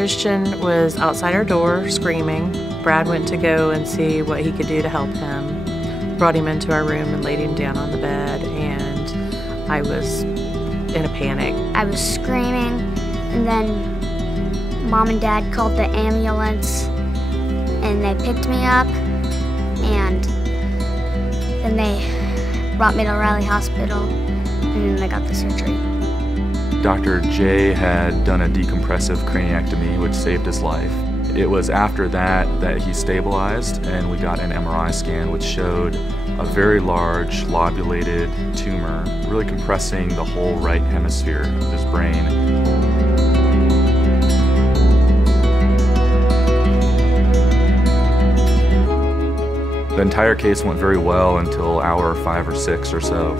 Christian was outside our door screaming. Brad went to go and see what he could do to help him. Brought him into our room and laid him down on the bed, and I was in a panic. I was screaming, and then Mom and Dad called the ambulance, and they picked me up, and then they brought me to Riley Hospital, and then I got the surgery. Dr. J had done a decompressive craniectomy, which saved his life. It was after that he stabilized, and we got an MRI scan which showed a very large lobulated tumor, really compressing the whole right hemisphere of his brain. The entire case went very well until hour 5 or 6 or so,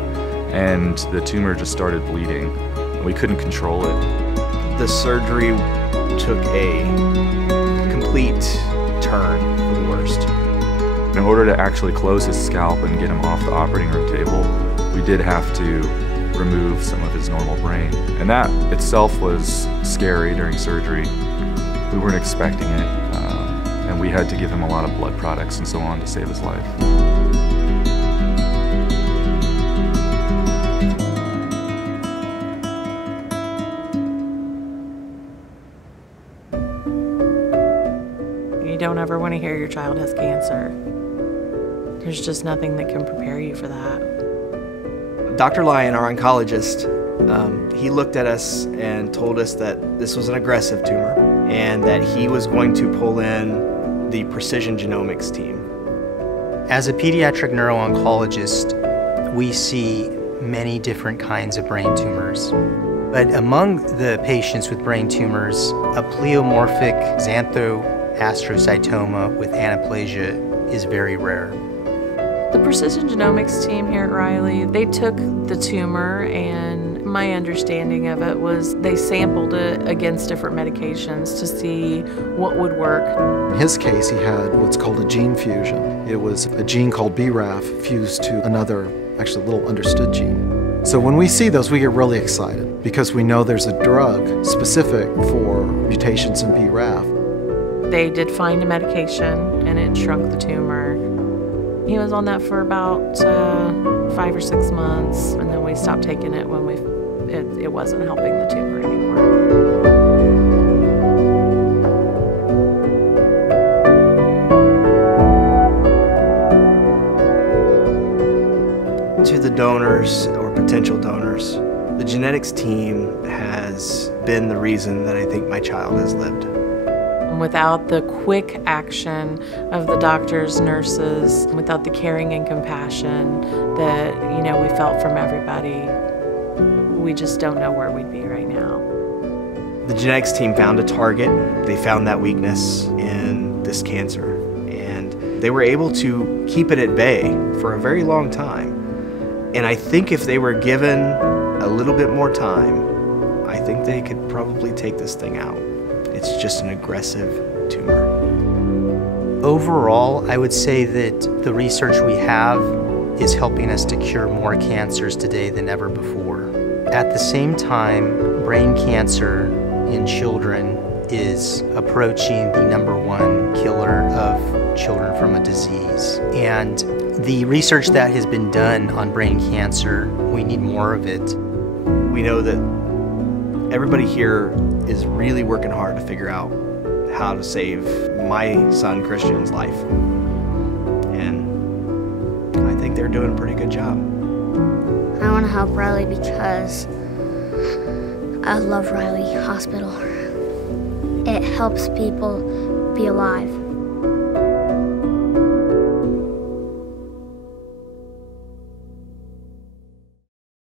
and the tumor just started bleeding. We couldn't control it. The surgery took a complete turn for the worst. In order to actually close his scalp and get him off the operating room table, we did have to remove some of his normal brain. And that itself was scary during surgery. We weren't expecting it, and we had to give him a lot of blood products and so on to save his life. You don't ever want to hear your child has cancer. There's just nothing that can prepare you for that. Dr. Lyon, our oncologist, he looked at us and told us that this was an aggressive tumor and that he was going to pull in the precision genomics team. As a pediatric neuro-oncologist, we see many different kinds of brain tumors. But among the patients with brain tumors, a pleomorphic xanthoastrocytoma with anaplasia is very rare. The precision genomics team here at Riley, they took the tumor, and my understanding of it was they sampled it against different medications to see what would work. In his case, he had what's called a gene fusion. It was a gene called BRAF fused to another, actually little understood gene. So when we see those, we get really excited because we know there's a drug specific for mutations in BRAF. They did find a medication, and it shrunk the tumor. He was on that for about 5 or 6 months, and then we stopped taking it when it wasn't helping the tumor anymore. To the donors or potential donors, the genetics team has been the reason that I think my child has lived. Without the quick action of the doctors, nurses, without the caring and compassion that, we felt from everybody, we just don't know where we'd be right now. The genetics team found a target. They found that weakness in this cancer, and they were able to keep it at bay for a very long time. And I think if they were given a little bit more time, I think they could probably take this thing out. It's just an aggressive tumor. Overall, I would say that the research we have is helping us to cure more cancers today than ever before. At the same time, brain cancer in children is approaching the #1 killer of children from a disease. And the research that has been done on brain cancer, we need more of it. We know that everybody here is really working hard to figure out how to save my son Christian's life. And I think they're doing a pretty good job. I want to help Riley because I love Riley Hospital. It helps people be alive.